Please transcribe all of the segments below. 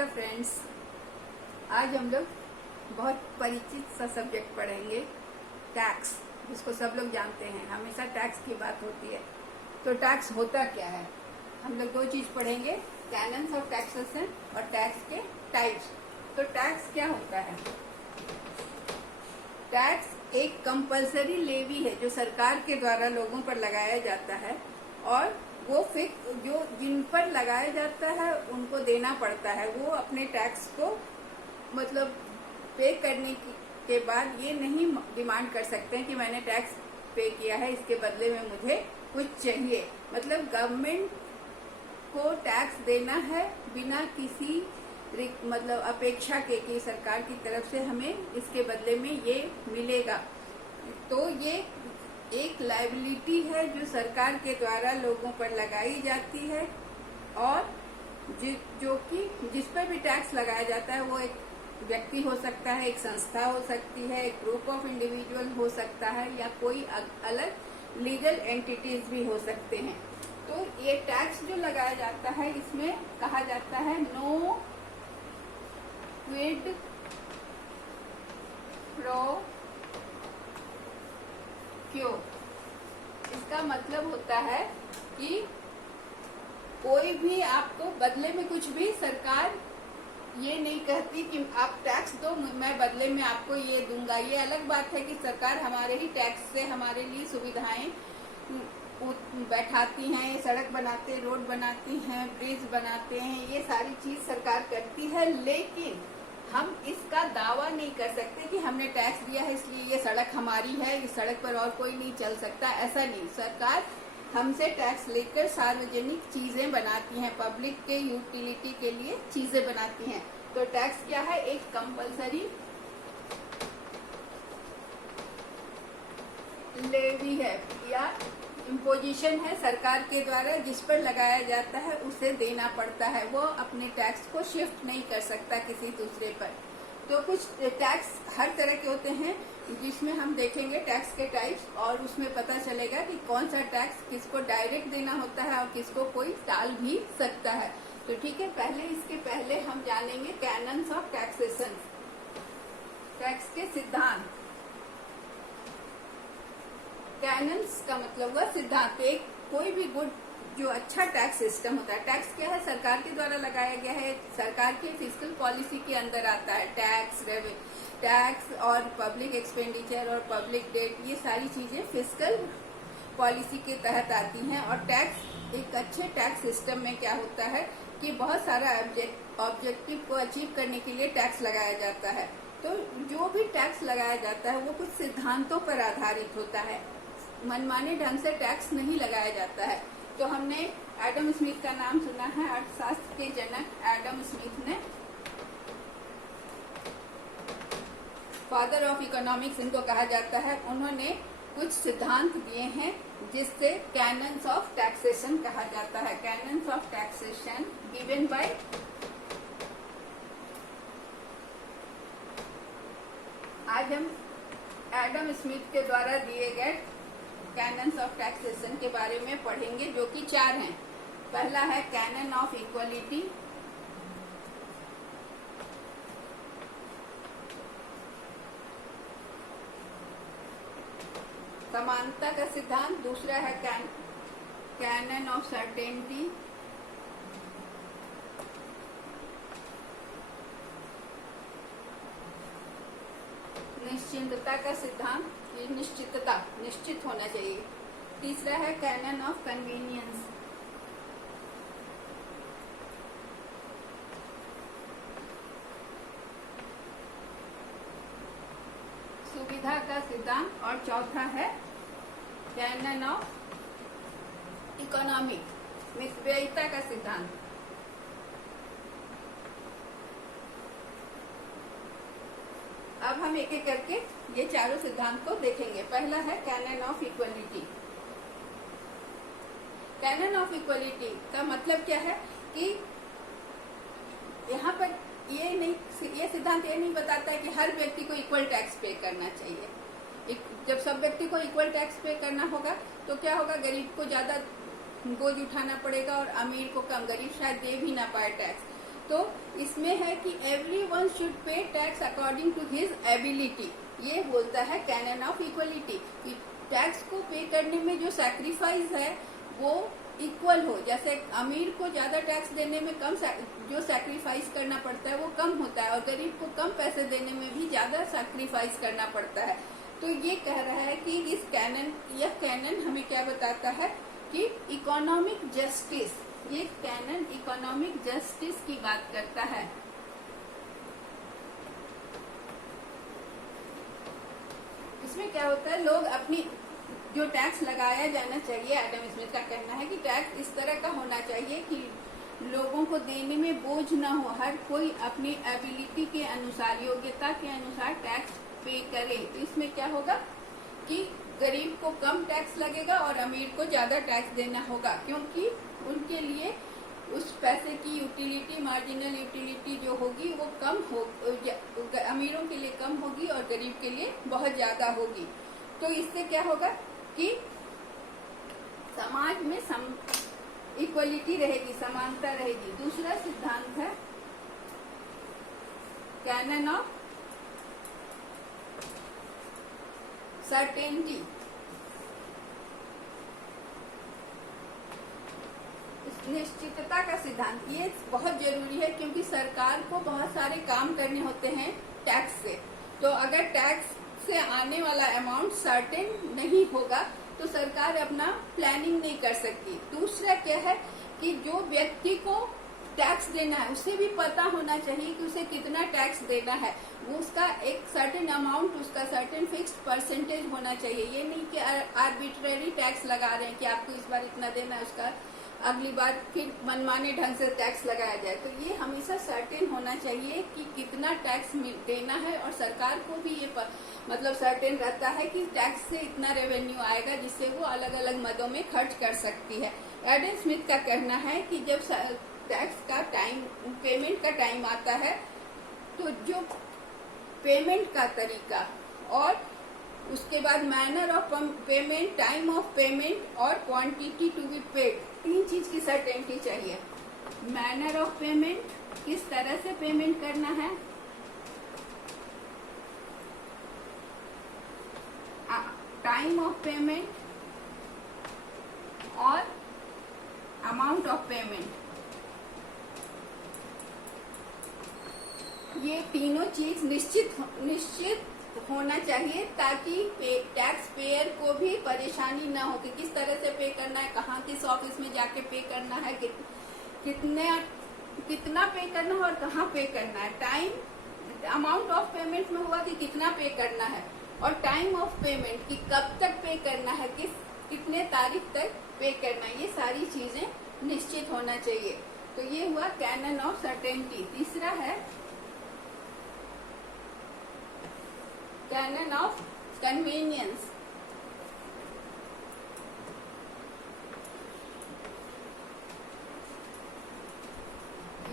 Hello friends, आज हम लोग बहुत परिचित सा सब्जेक्ट पढ़ेंगे, टैक्स, जिसको सब लोग जानते हैं। हमेशा टैक्स की बात होती है। तो टैक्स होता क्या है? हम लोग दो चीज पढ़ेंगे, कैनन्स ऑफ टैक्सेशन और टैक्स के टाइप्स। तो टैक्स क्या होता है? टैक्स एक कंपल्सरी लेवी है जो सरकार के द्वारा लोगों पर लगाया जाता है, और वो फिक्स जो जिन पर लगाया जाता है उनको देना पड़ता है। वो अपने टैक्स को मतलब पे करने के बाद ये नहीं डिमांड कर सकते हैं कि मैंने टैक्स पे किया है, इसके बदले में मुझे कुछ चाहिए। मतलब गवर्नमेंट को टैक्स देना है बिना किसी मतलब अपेक्षा के कि सरकार की तरफ से हमें इसके बदले में ये मिलेगा। तो ये एक लायबिलिटी है जो सरकार के द्वारा लोगों पर लगाई जाती है, और जो कि जिस पर भी टैक्स लगाया जाता है वो एक व्यक्ति हो सकता है, एक संस्था हो सकती है, एक ग्रुप ऑफ इंडिविजुअल हो सकता है, या कोई अलग लीगल एंटिटीज भी हो सकते हैं। तो ये टैक्स जो लगाया जाता है इसमें कहा जाता है नो क्विड प्रो क्यों। इसका मतलब होता है कि कोई भी आपको बदले में कुछ भी, सरकार ये नहीं कहती कि आप टैक्स दो, मैं बदले में आपको ये दूंगा। ये अलग बात है कि सरकार हमारे ही टैक्स से हमारे लिए सुविधाएं बैठाती हैं, सड़क बनाते, रोड बनाती हैं, ब्रिज बनाते हैं, ये सारी चीज सरकार करती है। लेकिन हम इसका दावा नहीं कर सकते कि हमने टैक्स दिया है इसलिए ये सड़क हमारी है, इस सड़क पर और कोई नहीं चल सकता। ऐसा नहीं, सरकार हमसे टैक्स लेकर सार्वजनिक चीजें बनाती हैं, पब्लिक के यूटिलिटी के लिए चीजें बनाती हैं। तो टैक्स क्या है? एक कंपल्सरी लेवी है या इम्पोजिशन है सरकार के द्वारा, जिस पर लगाया जाता है उसे देना पड़ता है। वो अपने टैक्स को शिफ्ट नहीं कर सकता किसी दूसरे पर। तो कुछ टैक्स हर तरह के होते हैं, जिसमें हम देखेंगे टैक्स के टाइप्स, और उसमें पता चलेगा कि कौन सा टैक्स किसको डायरेक्ट देना होता है और किसको कोई टाल भी सकता है। तो ठीक है, इसके पहले हम जानेंगे कैनन्स ऑफ टैक्सेशन, टैक्स के सिद्धांत। कैनन्स का मतलब हुआ सिद्धांत। एक कोई भी गुड जो अच्छा टैक्स सिस्टम होता है, टैक्स क्या है? सरकार के द्वारा लगाया गया है, सरकार की फिस्कल पॉलिसी के अंदर आता है। टैक्स और पब्लिक एक्सपेंडिचर और पब्लिक डेट, ये सारी चीजें फिस्कल पॉलिसी के तहत आती हैं। और टैक्स एक अच्छे टैक्स सिस्टम में क्या होता है कि बहुत सारा ऑब्जेक्टिव को अचीव करने के लिए टैक्स लगाया जाता है। तो जो भी टैक्स लगाया जाता है वो कुछ सिद्धांतों पर आधारित होता है, मनमाने ढंग से टैक्स नहीं लगाया जाता है। तो हमने एडम स्मिथ का नाम सुना है, अर्थशास्त्र के जनक एडम स्मिथ ने, फादर ऑफ इकोनॉमिक्स इनको कहा जाता है। उन्होंने कुछ सिद्धांत दिए हैं जिससे कैनन्स ऑफ टैक्सेशन कहा जाता है। Cannons of taxation given by आज हम एडम स्मिथ के द्वारा दिए गए कैनन्स ऑफ टैक्सेशन के बारे में पढ़ेंगे, जो कि 4 हैं। पहला है कैनन ऑफ इक्वलिटी, समानता का सिद्धांत। दूसरा है कैनन ऑफ सर्टेनिटी, निश्चितता का सिद्धांत, निश्चितता निश्चित होना चाहिए। तीसरा है कैनन ऑफ कन्वीनियंस, सुविधा का सिद्धांत। और चौथा है कैनन ऑफ इकोनॉमिक, मितव्ययिता का सिद्धांत। अब हम एक एक करके ये चारों सिद्धांत को देखेंगे। पहला है canon of equality. Cannon of equality का मतलब क्या है कि यहाँ पर ये सिद्धांत ये नहीं बताता है कि हर व्यक्ति को इक्वल टैक्स पे करना चाहिए। जब सब व्यक्ति को इक्वल टैक्स पे करना होगा तो क्या होगा, गरीब को ज्यादा बोझ उठाना पड़ेगा और अमीर को कम, गरीब शायद दे भी ना पाए टैक्स। तो इसमें है कि everyone should pay tax according to his ability. ये बोलता है कैनन ऑफ इक्वलिटी कि टैक्स को पे करने में जो सैक्रिफाइस है वो इक्वल हो। जैसे अमीर को ज्यादा टैक्स देने में कम जो सैक्रिफाइस करना पड़ता है वो कम होता है, और गरीब को कम पैसे देने में भी ज्यादा सैक्रिफाइस करना पड़ता है। तो ये कह रहा है कि यह कैनन हमें क्या बताता है कि इकोनॉमिक जस्टिस, ये कैनन इकोनॉमिक जस्टिस की बात करता है। इसमें क्या होता है, लोग अपनी जो टैक्स लगाया जाना चाहिए, एडम स्मिथ का कहना है कि टैक्स इस तरह का होना चाहिए कि लोगों को देने में बोझ न हो, हर कोई अपनी एबिलिटी के अनुसार, योग्यता के अनुसार टैक्स पे करे। तो इसमें क्या होगा कि गरीब को कम टैक्स लगेगा और अमीर को ज्यादा टैक्स देना होगा, क्योंकि उनके लिए उस पैसे की यूटिलिटी, मार्जिनल यूटिलिटी जो होगी वो कम हो, अमीरों के लिए कम होगी और गरीब के लिए बहुत ज्यादा होगी। तो इससे क्या होगा कि समाज में इक्वलिटी रहेगी, समानता रहेगी। दूसरा सिद्धांत है कैनन ऑफ सर्टेनिटी। निश्चितता का सिद्धांत, ये बहुत जरूरी है क्योंकि सरकार को बहुत सारे काम करने होते हैं टैक्स से। तो अगर टैक्स से आने वाला अमाउंट सर्टेन नहीं होगा तो सरकार अपना प्लानिंग नहीं कर सकती। दूसरा क्या है कि जो व्यक्ति को टैक्स देना है उसे भी पता होना चाहिए कि उसे कितना टैक्स देना है, वो उसका एक सर्टेन अमाउंट, उसका सर्टेन फिक्स्ड परसेंटेज होना चाहिए। ये नहीं कि आर्बिट्रेरी टैक्स लगा रहे हैं कि आपको इस बार इतना देना है, उसका अगली बार फिर मनमाने ढंग से टैक्स लगाया जाए। तो ये हमेशा सर्टेन होना चाहिए कि कितना टैक्स देना है, और सरकार को भी ये मतलब सर्टेन रहता है कि टैक्स से इतना रेवेन्यू आएगा जिससे वो अलग अलग मदों में खर्च कर सकती है। एडम स्मिथ का कहना है कि जब टैक्स का टाइम, पेमेंट का टाइम आता है तो जो पेमेंट का तरीका और उसके बाद manner of payment, time of payment और क्वांटिटी टू बी पेड, तीन चीज की सर्टेनिटी चाहिए। मैनर ऑफ पेमेंट, किस तरह से पेमेंट करना है, टाइम ऑफ पेमेंट और अमाउंट ऑफ पेमेंट, ये तीनों चीज निश्चित होना चाहिए ताकि टैक्स पेयर को भी परेशानी ना हो कि किस तरह से पे करना है, कहाँ किस ऑफिस में जाके पे करना है, कितना पे करना है और कहाँ पे करना है। टाइम, अमाउंट ऑफ पेमेंट में हुआ कि कितना पे करना है, और टाइम ऑफ पेमेंट कि कब तक पे करना है, कितने तारीख तक पे करना है, ये सारी चीजें निश्चित होना चाहिए। तो ये हुआ कैनन ऑफ सर्टेनिटी। तीसरा है कैनन ऑफ कन्वीनियंस।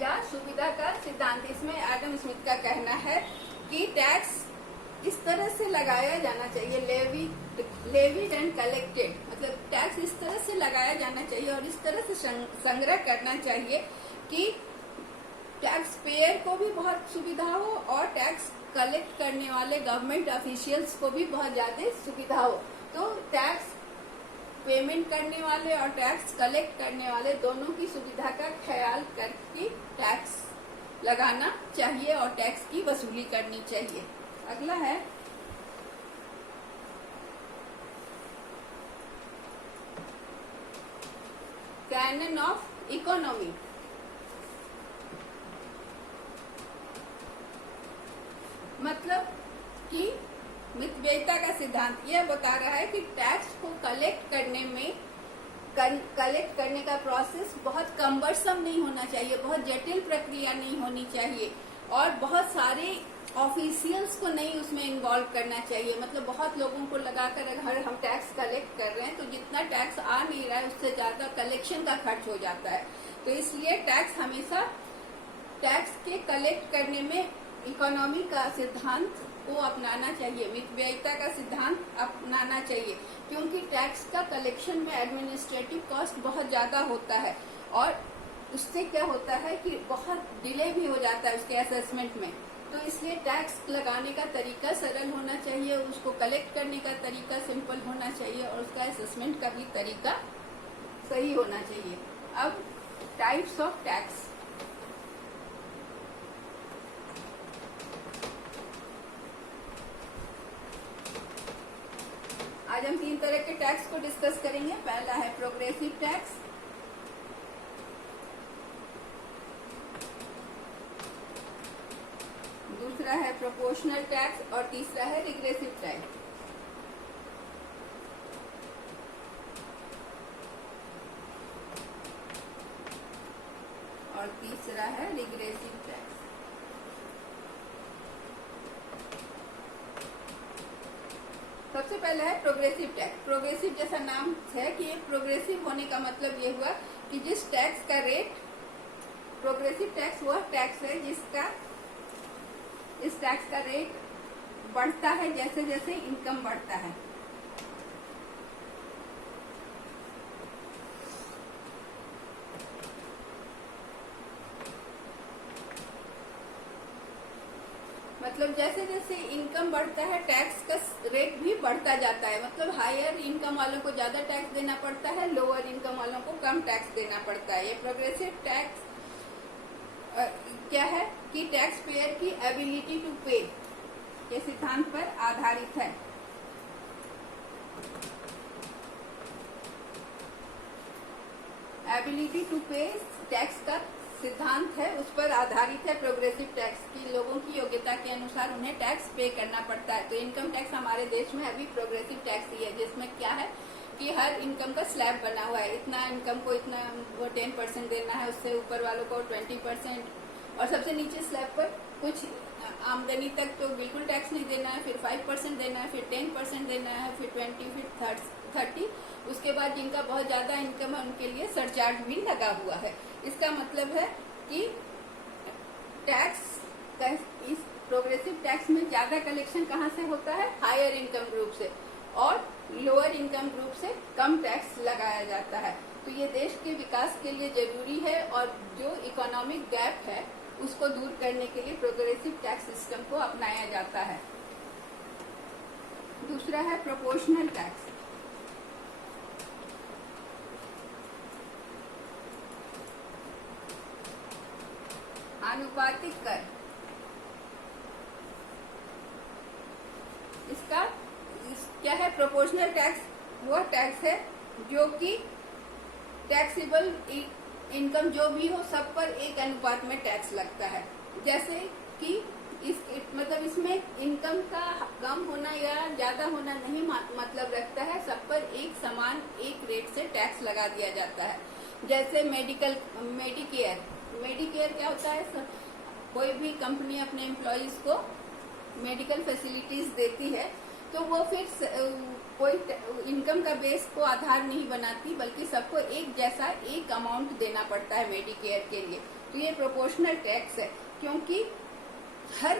या सुविधा का सिद्धांत। इसमें एडम स्मिथ का कहना है कि टैक्स इस तरह से लगाया जाना चाहिए, लेविड एंड कलेक्टेड, मतलब टैक्स इस तरह से लगाया जाना चाहिए और इस तरह से संग्रह करना चाहिए कि टैक्स पेयर को भी बहुत सुविधा हो और टैक्स कलेक्ट करने वाले गवर्नमेंट ऑफिशियल्स को भी बहुत ज्यादा सुविधा हो। तो टैक्स पेमेंट करने वाले और टैक्स कलेक्ट करने वाले दोनों की सुविधा का ख्याल करके टैक्स लगाना चाहिए और टैक्स की वसूली करनी चाहिए। अगला है कैनन ऑफ इकोनॉमी। मतलब कि मितव्ययिता का सिद्धांत यह बता रहा है कि टैक्स को कलेक्ट करने का प्रोसेस बहुत कम्बरसम नहीं होना चाहिए, बहुत जटिल प्रक्रिया नहीं होनी चाहिए और बहुत सारे ऑफिशियल्स को नहीं उसमें इन्वॉल्व करना चाहिए। मतलब बहुत लोगों को लगाकर अगर हम टैक्स कलेक्ट कर रहे हैं तो जितना टैक्स आ नहीं रहा है उससे ज्यादा कलेक्शन का खर्च हो जाता है। तो इसलिए टैक्स हमेशा टैक्स के कलेक्ट करने में इकोनॉमी का सिद्धांत को अपनाना चाहिए, मितव्ययिता का सिद्धांत अपनाना चाहिए, क्योंकि टैक्स का कलेक्शन में एडमिनिस्ट्रेटिव कॉस्ट बहुत ज्यादा होता है और उससे क्या होता है कि बहुत डिले भी हो जाता है उसके असेसमेंट में। तो इसलिए टैक्स लगाने का तरीका सरल होना चाहिए, उसको कलेक्ट करने का तरीका सिंपल होना चाहिए और उसका असेसमेंट का भी तरीका सही होना चाहिए। अब टाइप्स ऑफ टैक्स। आज हम 3 तरह के टैक्स को डिस्कस करेंगे। पहला है प्रोग्रेसिव टैक्स, दूसरा है प्रोपोर्शनल टैक्स और तीसरा है रिग्रेसिव टैक्स। और तीसरा है रिग्रेसिव टैक्स। सबसे पहला है प्रोग्रेसिव टैक्स। प्रोग्रेसिव जैसा नाम है कि प्रोग्रेसिव होने का मतलब ये हुआ कि जिस टैक्स का रेट, प्रोग्रेसिव टैक्स वह टैक्स है जिसका इस टैक्स का रेट बढ़ता है जैसे जैसे इनकम बढ़ता है। मतलब जैसे जैसे इनकम बढ़ता है टैक्स का रेट भी बढ़ता जाता है। मतलब हायर इनकम वालों को ज्यादा टैक्स देना पड़ता है, लोअर इनकम वालों को कम टैक्स देना पड़ता है। ये प्रोग्रेसिव टैक्स क्या है कि टैक्स पेयर की एबिलिटी टू पे के सिद्धांत पर आधारित है। एबिलिटी टू पे टैक्स का सिद्धांत है, उस पर आधारित है प्रोग्रेसिव टैक्स की। लोगों की योग्यता के अनुसार उन्हें टैक्स पे करना पड़ता है। तो इनकम टैक्स हमारे देश में अभी प्रोग्रेसिव टैक्स ही है, जिसमें क्या है कि हर इनकम का स्लैब बना हुआ है। इतना इनकम को इतना 10% देना है, उससे ऊपर वालों को 20%, और सबसे नीचे स्लैब पर कुछ आमदनी तक तो बिल्कुल टैक्स नहीं देना है, फिर 5% देना है, फिर 10% देना है, फिर 20, फिर 30। उसके बाद जिनका बहुत ज्यादा इनकम है उनके लिए सरचार्ज भी लगा हुआ है। इसका मतलब है कि टैक्स इस प्रोग्रेसिव टैक्स में ज्यादा कलेक्शन कहाँ से होता है? हायर इनकम ग्रुप से, और लोअर इनकम ग्रुप से कम टैक्स लगाया जाता है। तो ये देश के विकास के लिए जरूरी है, और जो इकोनॉमिक गैप है उसको दूर करने के लिए प्रोग्रेसिव टैक्स सिस्टम को अपनाया जाता है। दूसरा है प्रोपोर्शनल टैक्स। आनुपातिक कर। इसका क्या है? प्रोपोर्शनल टैक्स वह टैक्स है जो कि टैक्सेबल इनकम जो भी हो सब पर एक अनुपात में टैक्स लगता है। जैसे कि मतलब इसमें इनकम का कम होना या ज्यादा होना नहीं मतलब रखता है, सब पर एक समान एक रेट से टैक्स लगा दिया जाता है। जैसे मेडिकेयर क्या होता है? कोई भी कंपनी अपने एम्प्लॉयज को मेडिकल फैसिलिटीज देती है, तो वो फिर कोई इनकम का बेस को आधार नहीं बनाती, बल्कि सबको एक जैसा एक अमाउंट देना पड़ता है मेडिकेयर के लिए। तो ये प्रोपोर्शनल टैक्स है, क्योंकि हर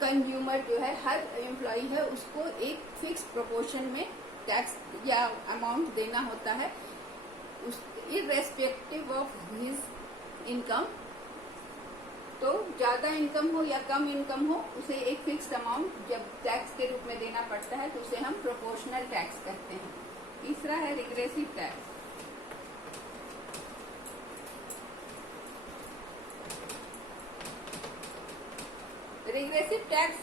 कंज्यूमर जो है, हर एम्प्लॉय है, उसको एक फिक्स प्रोपोर्शन में टैक्स या अमाउंट देना होता है, इररेस्पेक्टिव ऑफ हिज इनकम। तो ज्यादा इनकम हो या कम इनकम हो, उसे एक फिक्स्ड अमाउंट जब टैक्स के रूप में देना पड़ता है, तो उसे हम प्रोपोर्शनल टैक्स कहते हैं। तीसरा है regressive tax. Regressive tax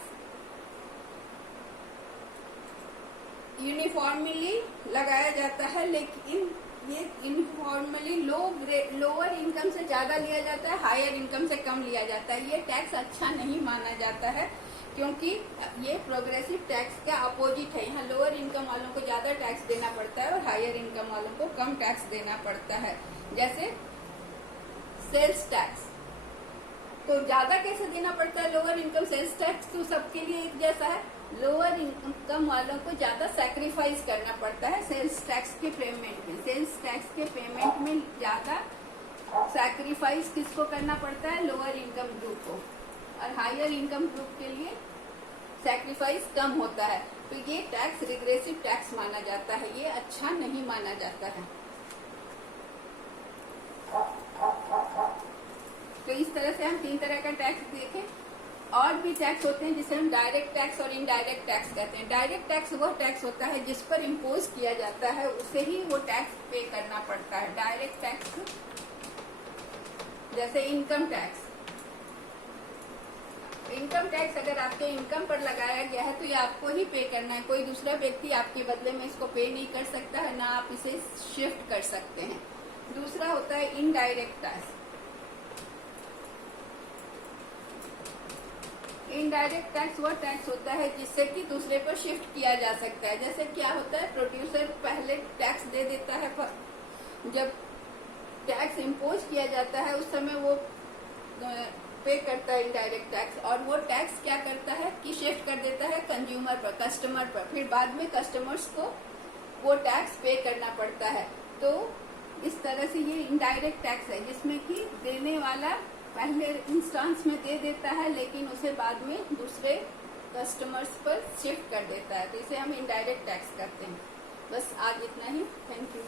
uniformly लगाया जाता है, लेकिन ये यूनिफॉर्मली लोअर इनकम से ज्यादा लिया जाता है, हायर इनकम से कम लिया जाता है। ये टैक्स अच्छा नहीं माना जाता है, क्योंकि ये प्रोग्रेसिव टैक्स का अपोजिट है। यहाँ लोअर इनकम वालों को ज्यादा टैक्स देना पड़ता है और हायर इनकम वालों को कम टैक्स देना पड़ता है। जैसे सेल्स टैक्स, तो ज्यादा कैसे देना पड़ता है? लोअर इनकम सेल्स टैक्स तो सबके लिए एक जैसा है। लोअर इनकम वालों को ज्यादा सैक्रिफाइस करना पड़ता है सेल्स टैक्स के पेमेंट में। सेल्स टैक्स के पेमेंट में ज्यादा सैक्रिफाइस किसको करना पड़ता है? लोअर इनकम ग्रुप को, और हायर इनकम ग्रुप के लिए सैक्रिफाइस कम होता है। तो ये टैक्स रिग्रेसिव टैक्स माना जाता है, ये अच्छा नहीं माना जाता है। इस तरह से हम 3 तरह का टैक्स देखें। और भी टैक्स होते हैं जिसे हम डायरेक्ट टैक्स और इनडायरेक्ट टैक्स कहते हैं। डायरेक्ट टैक्स वह टैक्स होता है जिस पर इम्पोज किया जाता है, उसे ही वो टैक्स पे करना पड़ता है। डायरेक्ट टैक्स जैसे इनकम टैक्स। इनकम टैक्स अगर आपके इनकम पर लगाया गया है तो ये आपको ही पे करना है, कोई दूसरा व्यक्ति आपके बदले में इसको पे नहीं कर सकता है, ना आप इसे शिफ्ट कर सकते हैं। दूसरा होता है इनडायरेक्ट टैक्स। इनडायरेक्ट टैक्स वह टैक्स होता है जिससे कि दूसरे पर शिफ्ट किया जा सकता है। जैसे क्या होता है, प्रोड्यूसर पहले टैक्स दे देता है, जब टैक्स इम्पोज किया जाता है उस समय वो पे करता है इनडायरेक्ट टैक्स, और वो टैक्स क्या करता है कि शिफ्ट कर देता है कंज्यूमर पर, कस्टमर पर। फिर बाद में कस्टमर्स को वो टैक्स पे करना पड़ता है। तो इस तरह से ये इनडायरेक्ट टैक्स है जिसमें कि देने वाला पहले इंस्टेंस में दे देता है लेकिन उसे बाद में दूसरे कस्टमर्स पर शिफ्ट कर देता है, तो इसे हम इनडायरेक्ट टैक्स करते हैं। बस आज इतना ही। Thank you.